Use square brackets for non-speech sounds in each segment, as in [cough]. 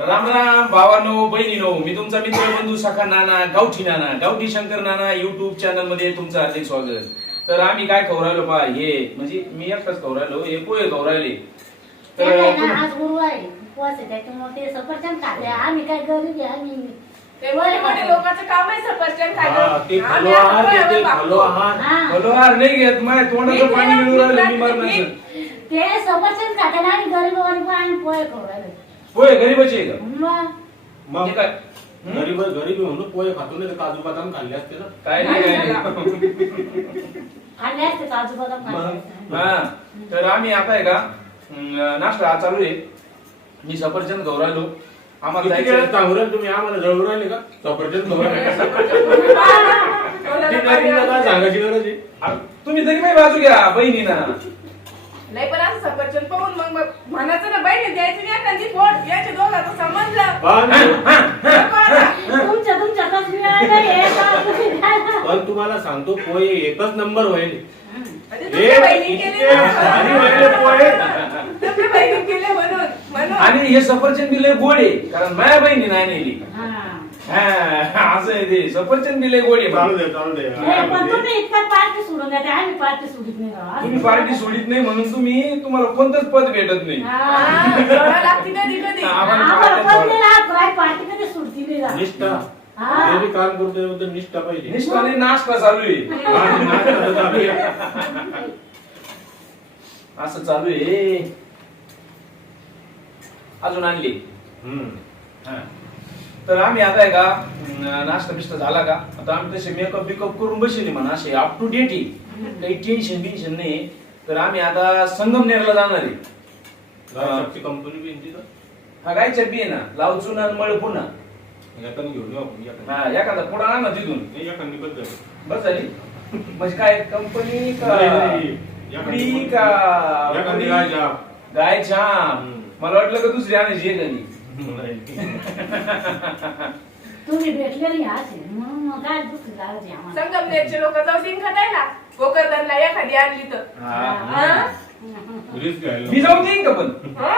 राम राम भावानो बहिणीनो मी तुमचा मित्र बंधू सखा नाना गावठी नाना गावठी शंकर नाना युट्यूब चॅनलमध्ये तुमचं हार्दिक स्वागत. तर आम्ही काय खाऊ राहिलो पा हे म्हणजे मी एकटाच खाऊ राहिलो हे पोहे खाऊ राहिले. तर त्याला ना तुम्ही- आज गुरुवार आहे उपवास आहे त्याच्यामुळे ते सफरचंद खाते. आम्ही काय गरीब आहे आम्ही ते मोठे मोठे लोकांचं काम आहे सफरचंद हा, ते आम्ही हा. फलोहार नाही घेत माझ्या तोंडाचं पाणी मिळून राहिलं मी मारणार ते सफरचंद खाते ना आम्ही गरीब गरीब आम्ही पोहे खाऊ राहिले. पोहे गरीबाचे आहे का मग? मग काय? हं? गरीब गरीब म्हणून पोहे खातो नाही तर काजू बदाम खाल्ले असते ना. काय नाही काय नाही. खाल्ले असते काजू बदाम खाल्ले मग. असते. हा. तर आम्ही आता आहे का अं, नाश्ता हा चालू आहे. मी सफरचंद राहिलो. आम्हाला किती वेळा तुम्ही? आम्हाला जळू राहिले का? सफरचंद [laughs] काय आणलं? सांगायची गरज आहे? आ, तुम्ही तरी काही बाजू घ्या बहिणीना. नाही पण असं सफरचंद पाहून मग मग म्हणायचं ना बहिणी द्यायची नाही एखादी पोट याचे दोघांचं समजलं. पण नको आता. तुमच्या तुमच्या कसं मिळालं हे का तुम्ही काय? पण तुम्हाला सांगतो पोहे एकच नंबर होईल. म्हणजे तुमच्या बहिणी इतके केले भारी ना. व्हायले पोहे. तुमच्या बहिणी केले म्हणून म्हणून. आणि हे सफरचंद दिले गोडे कारण माझ्या बहिणी नाही नेली. हा. हा, असं आहे ते. सफरचंद दिले गोडे चालू दे चालू दे. हे पण तुम्ही इतकं पार्टी सोडून द्या आम्ही पार्टी सोडित नाही राव. तुम्ही पार्टी सोडित नाही म्हणून तुम्ही तुम्हाला कोणतंच पद भेटत नाही हा. सोडावं लागते कधी कधी आम्हाला आम्हाला पार्टी पण सोडा. नाही राहत, काय पार्टी कधी सुटती नाही राहत. निष्ठा हा. जे बी काम करतो त्याबद्दल निष्ठा पाहिजे निष्ठाने नाश्ता चालू आहे हा, नाश्ता तर चालू आहे. असं चालू आहे अजून आणली हम्म. हा. तर आम्ही आता आहे का अं, नाश्ता बिष्टा झाला का आता आम्ही तसे मेकअप बिकअप करून बसले म्हणा असे अप टू डेट काही टेन्शन बिन्शन नाही तर आम्ही आता संगमनेरला जाणार आहे कंपनी बी यांची का? हा गायच्या बी आहे ना लावचून आणि मळ पुन्हा एकाने घेऊन येऊ आपण, एकाने. हा एखादा पुढा आणा ना तिथून नाही, एकाने बस झालं. बस झाली म्हणजे काय कंपनी का नाही, नाही. पुडी का एकाने हम्म. मला वाटलं का दुसरी आणायची ती? [laughs] नाही. [laughs] तुम्ही भेटले नाही असे. म्हणून मग काय दुसरी लावायची आम्हाला. संगमनेरचे लोक जाऊ दिन खातायला गोकर्धनला एखादी आणली तर. हा. रिस्क घ्यायला मी जाऊन देईन का पण? हा?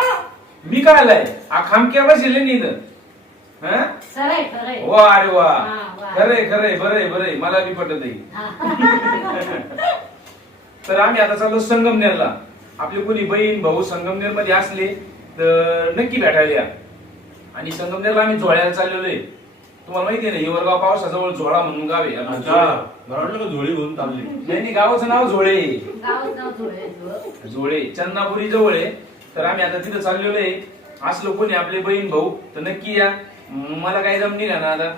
मी काय आलाय? आ खामक्या बसले नाही इथं. हा? खरंय वा अरे वा. हा, वा. खरंय खरंय बरंय बरंय. मला बी पटत आहे. [laughs] तर आम्ही आता चाललो संगमनेरला. आपले कोणी बहीण भाऊ संगमनेरमध्ये असले तर नक्की भेटायला या. आणि संगमनेरला आम्ही झोळ्याला चाललेलो आहे. तुम्हाला माहिती आहे ना हिवरगाव पावसाजवळ झोळा म्हणून गाव आहे. आपलं अच्छा. मला वाटलं का झोळी घेऊन चालली. नाही नाही, गावाचं नाव झोळे. गावात नाव जोडायचं. झोळे. चन्नापुरी जवळ आहे. तर आम्ही आता तिथं चाललेलो आहे. असलो कोणी आपले बहीण भाऊ तर नक्की या. मला काय जम निघा ना आता.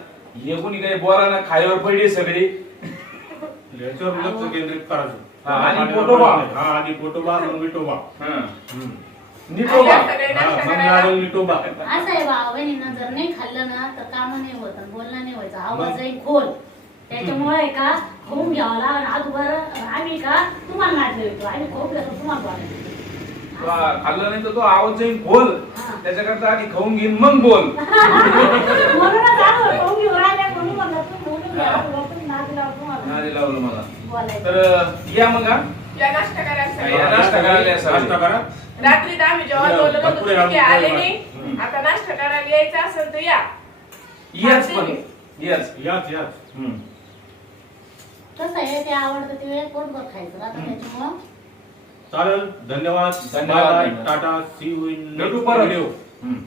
हे कोणी काही बोला ना खायवर पडले सगळे. याच्यावर लक्ष केंद्रित करायचं. हा, आणि पोटोबा. हा आणि पोटोबा मग विटोबा हा. हा, नाश्ता मग विटोबा असं आहे बा बहिणीनं जर ना तर काम नाही होत? आणि बोलणं नाही व्हायचं. आवाज आहे खोल. त्याच्यामुळे आहे का खाऊन घ्यावं लागेल. अगोदर आम्ही का तुम्हाला नाटले होतो आम्ही खूप येतो तुम्हाला बोलायचं. खाल्लं नाही तर तो आवाज जाईल बोल. त्याच्याकरता आधी खाऊन घेईन मग बोल. [laughs] म्हणूनच आलो खाऊन घेऊन राहिल्या म्हणून म्हणलं तू बोलून घ्या अगोदर तुम्ही नादी लावा तुम्हाला. नादी लावलं मला. बोलायचं. तर या मग हा. या नाश्ता करायला या सगळे. नाश्ता करायला या सगळे. नाश्ता करा. रात्री तर आम्ही जेव्हा तुम्ही काही आले. नाही. आता नाश्ता करायला यायचं असेल तर या. याच पण. याच याच याच हम्म. कसं आहे ते आवडतं ते पोटभर खायचं आता त्याच्यामुळं. चालेल धन्यवाद. धन्यवाद. टाटा सी यू इन भेटू परत. व्हिडिओ हम्म.